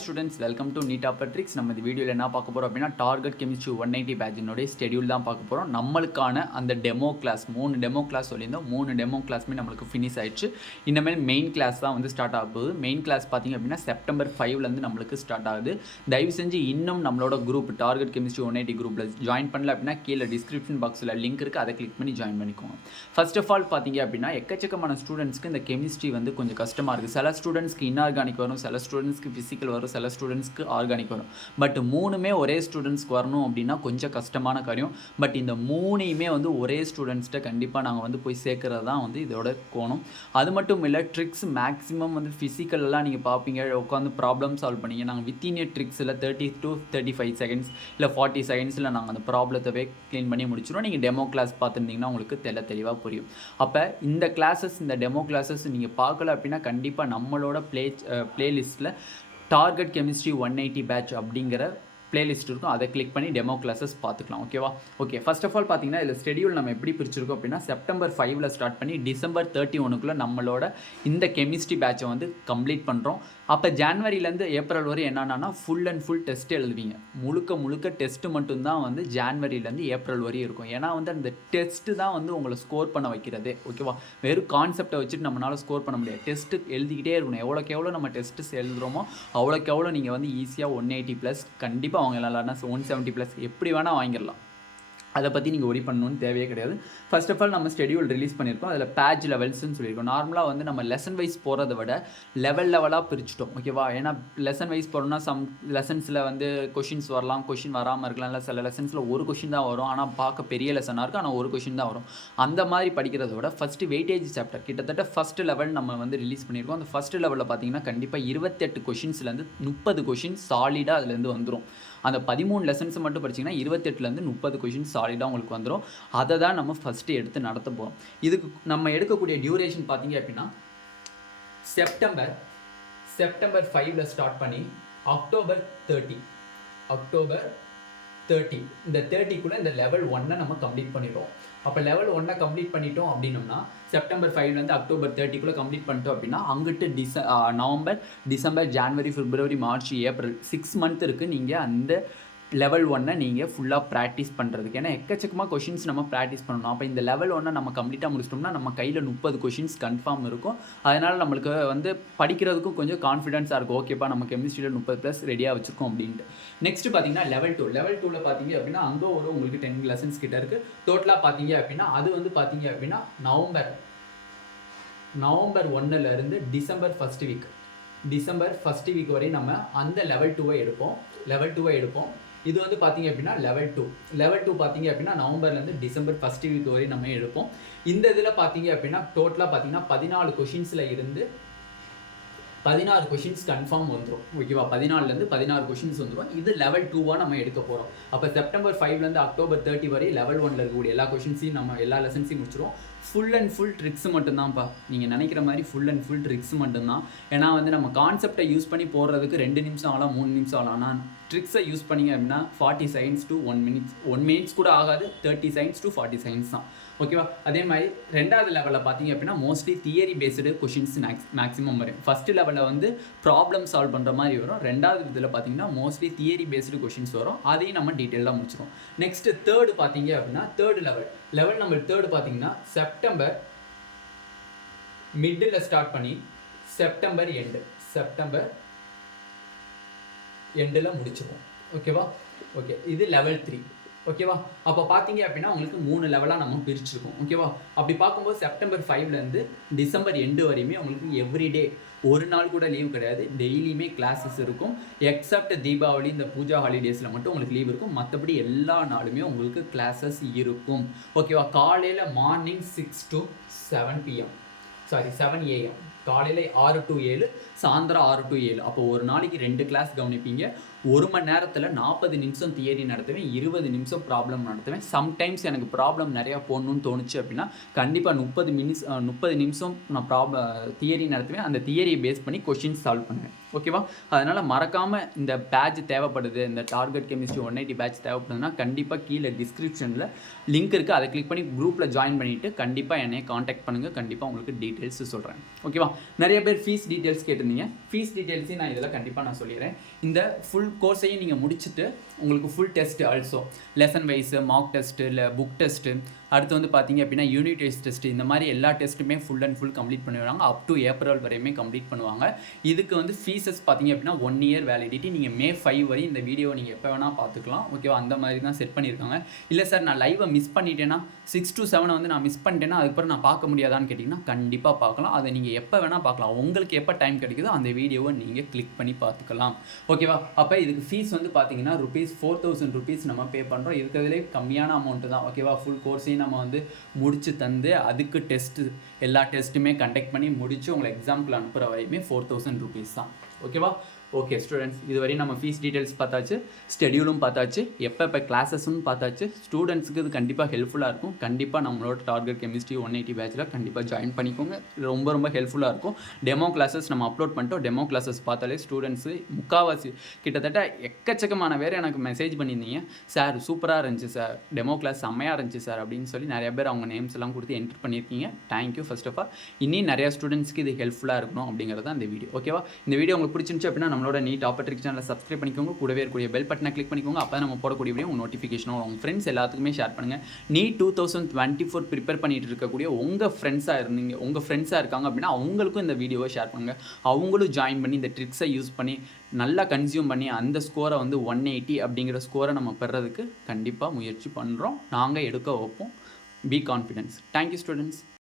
Students welcome to NEET ஆப்பட்ரிக்ஸ். நம்ம இந்த வீடியோவில் என்ன பார்க்க போகிறோம் அப்படின்னா டார்கெட் கெமிஸ்ட்ரி 190 பேட்சினுடைய ஸ்கெடியூல் தான் பார்க்க போகிறோம். நம்மளுக்கான அந்த டெமோ கிளாஸ் 3 டெமோ கிளாஸ் சொல்லியிருந்தோம். 3 டெமோ கிளாஸுமே நம்மளுக்கு ஃபினிஷ் ஆயிடுச்சு. இனிமேல் மெயின் கிளாஸ் தான் வந்து ஸ்டார்ட் ஆக போகுது. மெயின் கிளாஸ் பார்த்திங்க அப்படின்னா செப்டம்பர் 5லேருந்து நம்மளுக்கு ஸ்டார்ட் ஆகுது. தயவு செஞ்சு இன்னும் நம்மளோட குரூப் டார்கெட் கெமிஸ்ட்ரி 180 குரூப்பில் ஜாயின் பண்ணல அப்படின்னா கீழே டிஸ்கிரிப்ஷன் பாக்ஸில் லிங்க் இருக்குது, அதை கிளிக் பண்ணி ஜாயின் பண்ணிக்கோங்க. ஃபர்ஸ்ட் ஆஃப் ஆல் பார்த்தீங்க அப்படின்னா எக்கச்சக்கமான ஸ்டூடெண்ட்ஸ்க்கு இந்த கெமிஸ்ட்ரி வந்து கொஞ்சம் கஷ்டமாக இருக்குது. சில ஸ்டூடெண்ட்ஸ்க்கு இன்ஆர்கானிக் வரும், சில ஸ்டூடெண்ட்ஸ்க்கு ஃபிசிக்கல் வரும், சில ஸ்டூடெண்ட்ஸ்க்கு ஆர்கானிக் வரும். பட் மூணுமே ஒரே ஸ்டூடெண்ட்ஸ்க்கு வரணும் அப்படின்னா கொஞ்சம் கஷ்டமான காரியம். பட் இந்த மூணையுமே வந்து ஒரே ஸ்டூடெண்ட்ஸ்கிட்ட கண்டிப்பாக நாங்கள் வந்து போய் சேர்க்கறது தான் வந்து இதோட கோணம். அது மட்டும் இல்லை, ட்ரிக்ஸ் மேக்ஸிமம் வந்து ஃபிசிக்கல்லாம் நீங்கள் பார்ப்பீங்க, உட்காந்து ப்ராப்ளம் சால்வ் பண்ணிங்க. நாங்கள் வித்தின் இயர் ட்ரிக்ஸில் 30 to 35 செகண்ட்ஸ் இல்லை 40 செகண்ட்ஸில் நாங்கள் அந்த ப்ராப்ளத்தவே க்ளீன் பண்ணி முடிச்சிடுவோம். நீங்கள் டெமோ கிளாஸ் பார்த்துருந்தீங்கன்னா உங்களுக்கு தெளிவாக புரியும். அப்போ இந்த கிளாஸஸ், இந்த டெமோ கிளாஸஸ் நீங்கள் பார்க்கல அப்படின்னா கண்டிப்பாக நம்மளோட பிளேலிஸ்ட்டில் டார்கெட் கெமிஸ்ட்ரி 180 பேட்ச் அப்படிங்கிற பிளேலிஸ்ட் இருக்கும், அதை கிளிக் பண்ணி டெமோ கிளாஸஸ் பார்த்துக்கலாம். ஓகேவா? ஓகே, ஃபர்ஸ்ட் ஆஃப் ஆல் பார்த்தீங்கன்னா இதில் ஸ்கெடியூல் நம்ம எப்படி பிரிச்சிருக்கோம் அப்படின்னா செப்டம்பர் 5ல் ஸ்டார்ட் பண்ணி டிசம்பர் 31க்குள்ளே நம்மளோட இந்த கெமிஸ்ட்ரி பேட்சை வந்து கம்ப்ளீட் பண்ணுறோம். அப்போ ஜான்வரியிலேருந்து ஏப்ரல் வரை என்னென்னா ஃபுல் அண்ட் ஃபுல் டெஸ்ட் எழுதுவீங்க. முழுக்க டெஸ்ட்டு மட்டும்தான் வந்து ஜான்வரியிலேருந்து ஏப்ரல் வரையும் இருக்கும். ஏன்னா வந்து அந்த டெஸ்ட்டு தான் வந்து உங்களை ஸ்கோர் பண்ண வைக்கிறது. ஓகேவா? வெறும் கான்செப்டை வச்சுட்டு நம்மளால் ஸ்கோர் பண்ண முடியாது. டெஸ்ட்டு எழுதிக்கிட்டே இருக்கணும். எவ்வளோக்கு நம்ம டெஸ்ட்டு எழுதுகிறோமோ அவ்வளோக்கு நீங்கள் வந்து ஈஸியாக 180+ கண்டிப்பாக வாங்கலாம். இல்லைன்னா 170+ எப்படி வேணால் வாங்கிடலாம். அதை பற்றி நீங்கள் ஒரி பண்ணணும்னு தேவையே கிடையாது. ஃபர்ஸ்ட் ஆஃப் ஆல் நம்ம ஸ்கெடியூல் ரிலீஸ் பண்ணியிருக்கோம். அதில் பேட்ச் லெவல்ஸ்ன்னு சொல்லியிருக்கோம். நார்மலாக வந்து நம்ம லெசன் வைஸ் போகிறத விட லெவலாக பிரிச்சுட்டோம். ஓகேவா? ஏன்னா லெசன் வைஸ் போகிறோம்னா சம் லெசன்ஸில் வந்து கொஷின்ஸ் வரலாம், கொஷின் வராமல் இருக்கலாம். இல்லை சில லெசன்ஸில் ஒரு கொஷின் தான் வரும், ஆனால் பார்க்க பெரிய லெசனாக இருக்கும், ஆனால் ஒரு கொஷின் தான் வரும். அந்த மாதிரி படிக்கிறத விட ஃபஸ்ட்டு வெயிட்டேஜ் சாப்டர் கிட்டத்தட்ட ஃபஸ்ட்டு லெவல் நம்ம வந்து ரிலீஸ் பண்ணியிருக்கோம். அந்த ஃபஸ்ட்டு லெவலில் பார்த்தீங்கன்னா கண்டிப்பாக 28 கொஷின்ஸ்லேருந்து 30 கொஷின் சாலிடாக அதுலேருந்து வந்துடும். அந்த 13 லெசன்ஸ் மட்டும் படிச்சிங்கன்னா 28லேருந்து 30 கொஷின் சாலிடாக உங்களுக்கு வந்துடும். அதை தான் நம்ம ஃபஸ்ட்டு எடுத்து நடத்த போகிறோம். இதுக்கு நம்ம எடுக்கக்கூடிய டியூரேஷன் பார்த்தீங்க அப்படின்னா செப்டம்பர் 5ல் ஸ்டார்ட் பண்ணி அக்டோபர் 30 இந்த 30க்குள்ளே இந்த லெவல் 1 நம்ம கம்ப்ளீட் பண்ணிடுவோம். அப்போ லெவல் 1 கம்ப்ளீட் பண்ணிட்டோம் அப்படின்னோம்னா செப்டம்பர் 5லேருந்து அக்டோபர் 30க்குள்ளே கம்ப்ளீட் பண்ணிட்டோம் அப்படின்னா அங்கிட்டு நவம்பர், டிசம்பர், ஜான்வரி, பிப்ரவரி, மார்ச், ஏப்ரல் 6 மந்த் இருக்குது. நீங்கள் அந்த லெவல் 1 நீங்கள் ஃபுல்லாக ப்ராக்டிஸ் பண்ணுறதுக்கு. ஏன்னா எக்கச்சக்கமாக கொஷின்ஸ் நம்ம ப்ராக்டிஸ் பண்ணணும். அப்போ இந்த லெவல் 1 நம்ம கம்ப்ளீட்டாக முடிச்சிட்டோம்னா நம்ம கையில் 30 கொஷின்ஸ் கன்ஃபார்ம் இருக்கும். அதனால் நம்மளுக்கு வந்து படிக்கிறதுக்கும் கொஞ்சம் கான்ஃபிடென்ஸாக இருக்கும். ஓகேப்பா, நம்ம கெமிஸ்ட்ரியில் 30+ ரெடியாக வச்சுருக்கோம் அப்படின்ட்டு. நெக்ஸ்ட் பார்த்தீங்கன்னா லெவல் 2ல் பார்த்தீங்க அப்படின்னா அங்கே உங்களுக்கு 10 லெசன்ஸ் கிட்ட இருக்குது. டோட்டலாக பார்த்தீங்க அப்படின்னா அது வந்து பார்த்தீங்க அப்படின்னா நவம்பர் 1லேருந்து டிசம்பர் ஃபஸ்ட் வீக் வரை நம்ம அந்த லெவல் 2 எடுப்போம். இது வந்து பார்த்தீங்க அப்படின்னா லெவல் 2 பார்த்தீங்க அப்படின்னா நவம்பர்லேருந்து டிசம்பர் ஃபஸ்ட் வீக் வரை நம்ம எடுப்போம். இந்த இதில் பார்த்தீங்க அப்படின்னா டோட்டலாக பார்த்தீங்கன்னா 14 கொஷின்ஸில் இருந்து 16 கொஷின்ஸ் கன்ஃபார்ம் வந்துடும். ஓகேவா? 14லேருந்து 16 கொஷின்ஸ் வந்துடும். இது லெவல் 2 நம்ம எடுக்க போகிறோம். அப்போ செப்டம்பர் 5லேருந்து அக்டோபர் 30 வரை லெவல் 1 இருக்கக்கூடிய எல்லா கொஷின்ஸையும் நம்ம எல்லா லெசன்ஸையும் முடிச்சிடுவோம். ஃபுல் அண்ட் ஃபுல் ட்ரிக்ஸ் மட்டும்தான்ப்பா. நீங்கள் நினைக்கிற மாதிரி ஃபுல் அண்ட் ஃபுல் ட்ரிக்ஸ் மட்டும்தான். ஏன்னா வந்து நம்ம கான்செப்டை யூஸ் பண்ணி போடுறதுக்கு 2 நிமிஷம் ஆகலாம், 3 நிமிஷம் ஆகலாம். ஆனால் ட்ரிக்ஸை யூஸ் பண்ணிங்க அப்படின்னா 40 செகண்ட்ஸ் to 1 minute, 1 minute கூட ஆகாது. 30 seconds to 40 seconds தான். ஓகேவா? அதே மாதிரி 2வது லெவலில் பார்த்தீங்க அப்படின்னா mostly theory based questions maximum வரும். ஃபஸ்ட்டு லெவலில் வந்து ப்ராப்ளம் சால்வ் பண்ணுற மாதிரி வரும். 2வது இதில் பார்த்தீங்கன்னா மோஸ்ட்லி தியரி பேஸ்டு கொஷின்ஸ் வரும். அதையும் நம்ம டீட்டெயிலாக முடிச்சிடும். நெக்ஸ்ட் தேர்டு பார்த்தீங்க அப்படின்னா லெவல் நம்பர் 3 பார்த்தீங்கன்னா செப்டம்பர் மிடில் ஸ்டார்ட் பண்ணி செப்டம்பர் எண்டில் முடிச்சிடும். ஓகேவா? ஓகே, இது லெவல் 3. ஓகேவா? அப்போ பார்த்தீங்க அப்படின்னா உங்களுக்கு 3 லெவலாக நம்ம பிரிச்சிருக்கோம். ஓகேவா? அப்படி பார்க்கும்போது செப்டம்பர் 5லேருந்து டிசம்பர் எண்டு வரையுமே உங்களுக்கு எவ்ரிடே ஒரு நாள் கூட லீவ் கிடையாது. டெய்லியுமே கிளாஸஸ் இருக்கும். எக்ஸப்ட் தீபாவளி, இந்த பூஜா ஹாலிடேஸில் மட்டும் உங்களுக்கு லீவ் இருக்கும். மற்றபடி எல்லா நாளுமே உங்களுக்கு கிளாஸஸ் இருக்கும். ஓகேவா? காலையில் மார்னிங் 6 to 7 AM, காலையில் 6 to 7, சாயந்தரம் 6 to 7. அப்போ ஒரு நாளைக்கு 2 கிளாஸ் கவனிப்பீங்க. 1 மணி நேரத்தில் 40 நிமிஷம் தியரி நடத்துவேன், 20 நிமிஷம் ப்ராப்ளம் நடத்துவேன். சம்டைம்ஸ் எனக்கு ப்ராப்ளம் நிறையா போடணும்னு தோணுச்சு அப்படின்னா கண்டிப்பாக 30 நிமிஷம் நான் தியரி நடத்துவேன். அந்த தியரியை பேஸ் பண்ணி கொஷின்ஸ் சால்வ் பண்ணுவேன். ஓகேவா? அதனால் மறக்காமல் இந்த பேட்ச் தேவைப்படுது, இந்த டார்கெட் கெமிஸ்ட்ரி 180 பேட்ச் தேவைப்படுதுன்னா கண்டிப்பாக கீழே டிஸ்கிரிப்ஷனில் லிங்க் இருக்குது, அதை கிளிக் பண்ணி குரூப்பில் ஜாயின் பண்ணிவிட்டு கண்டிப்பாக என்னை காண்டாக்ட் பண்ணுங்கள். கண்டிப்பாக உங்களுக்கு டீட்டெயில்ஸ் சொல்கிறேன். ஓகேவா? நிறைய பேர் ஃபீஸ் டீட்டெயில்ஸ் கேட்டிருந்தீங்க. ஃபீஸ் டீட்டெயில்ஸையும் நான் இதில் கண்டிப்பாக நான் சொல்லிடுறேன். இந்த ஃபுல் கோர்ஸையும் நீங்கள் முடிச்சுட்டு உங்களுக்கு full test also lesson wise, mark test, இல்லை புக் டெஸ்ட்டு, அடுத்து வந்து பார்த்தீங்க அப்படின்னா யூனிட் வைஸ் டெஸ்ட், இந்த மாதிரி எல்லா டெஸ்ட்டுமே ஃபுல் அண்ட் ஃபுல் கம்ப்ளீட் பண்ணிடுவாங்க. அப் டு ஏப்ரல் வரையுமே கம்ப்ளீட் பண்ணுவாங்க. இதுக்கு வந்து ஃபீஸஸ் பார்த்தீங்க அப்படின்னா 1 இயர் வேலிடிட்டி. நீங்கள் May 5 வரை இந்த வீடியோவை நீங்கள் எப்போ வேணால் பார்த்துக்கலாம். ஓகேவா? அந்த மாதிரி தான் செட் பண்ணியிருக்காங்க. இல்லை சார் நான் லைவை மிஸ் பண்ணிட்டேன்னா 6 to 7 வந்து நான் மிஸ் பண்ணிட்டேன்னா அதுக்கப்புறம் நான் பார்க்க முடியாதான்னு கேட்டிங்கன்னா கண்டிப்பாக பார்க்கலாம். அதை நீங்கள் எப்போ வேணால் பார்க்கலாம். உங்களுக்கு எப்போ டைம் கிடைக்குதோ அந்த வீடியோவை நீங்கள் கிளிக் பண்ணி பார்த்துக்கலாம். ஓகேவா? அப்போ இதுக்கு ஃபீஸ் வந்து பார்த்தீங்கன்னா ₹4,000 நம்ம பே பண்ணுறோம். இருக்கிறதுலே கம்மியான அமௌண்ட்டு தான். ஓகேவா? ஃபுல் கோர்ஸையும் நம்ம வந்து முடிச்சு தந்து அதுக்கு டெஸ்ட்டு எல்லா டெஸ்ட்டுமே கண்டக்ட் பண்ணி முடிச்சு உங்களை எக்ஸாம்க்குள்ள அனுப்புகிற வரையுமே ₹4,000 தான். ஓகேவா? ஓகே ஸ்டூடெண்ட்ஸ், இதுவரை நம்ம ஃபீஸ் டீட்டெயில்ஸ் பார்த்தாச்சு, ஸ்கெடியூலும் பார்த்தாச்சு, எப்போ கிளாஸஸும் பார்த்தாச்சு. ஸ்டூடெண்ட்ஸுக்கு இது கண்டிப்பாக ஹெல்ப்ஃபுல்லாக இருக்கும். கண்டிப்பாக நம்மளோட டார்கெட் கெமிஸ்ட்ரி 180 பேட்சில் கண்டிப்பாக ஜாயின் பண்ணிக்கோங்க. ரொம்ப ரொம்ப ஹெல்ப்ஃபுல்லாக இருக்கும். டெமோ கிளாஸஸ் நம்ம அப்லோட் பண்ணிட்டோம். டெமோ கிளாஸஸ் பார்த்தாலே ஸ்டூடெண்ட்ஸு முக்கால்வாசி கிட்டத்தட்ட எக்கச்சக்கமான பேர் எனக்கு மெசேஜ் பண்ணியிருந்தீங்க, சார் சூப்பராக இருந்துச்சு சார், டெமோ கிளாஸ் செம்மையாக இருந்துச்சு சார் அப்படின்னு சொல்லி நிறைய பேர் அவங்க நேம்ஸ் எல்லாம் கொடுத்து என்டர் பண்ணியிருக்கீங்க. Thank you first of all. இன்னும் நிறையா ஸ்டூடெண்ட்ஸ்க்கு இது ஹெல்ப்ஃபுல்லாக இருக்கணும் அப்படிங்கிறது தான் இந்த வீடியோ. ஓகேவா? இந்த வீடியோ உங்களுக்கு பிடிச்சிருந்துச்சு அப்படின்னா நம்மளோட நீட் ஆப்பர்ட்ரிக் சேனலை சப்ஸ்கிரைப் பண்ணிக்கோங்க. கூடவே இருக்கக்கூடிய பெல் பட்டனை கிளிக் பண்ணிக்கோங்க. அப்போ நம்ம போடக்கூடிய வீடியோ உங்கள் நோட்டிஃபிகேஷனும் உங்கள் ஃப்ரெண்ட்ஸ் எல்லாத்துக்குமே ஷேர் பண்ணுங்கள். நீட் 2024 ப்ரிப்பேர் பண்ணிட்டு இருக்கக்கூடிய உங்கள் ஃப்ரெண்ட்ஸாக இருக்காங்க அப்படின்னா அவங்களுக்கும் இந்த வீடியோவை ஷேர் பண்ணுங்கள். அவங்களும் ஜாயின் பண்ணி இந்த ட்ரிக்ஸை யூஸ் பண்ணி நல்லா கன்சியூம் பண்ணி அந்த ஸ்கோரை வந்து 180 அப்படிங்கிற ஸ்கோரை நம்ம பெறதுக்கு கண்டிப்பாக முயற்சி பண்ணுறோம். நாங்கள் எடுக்க வைப்போம். Be confidence. Thank you students.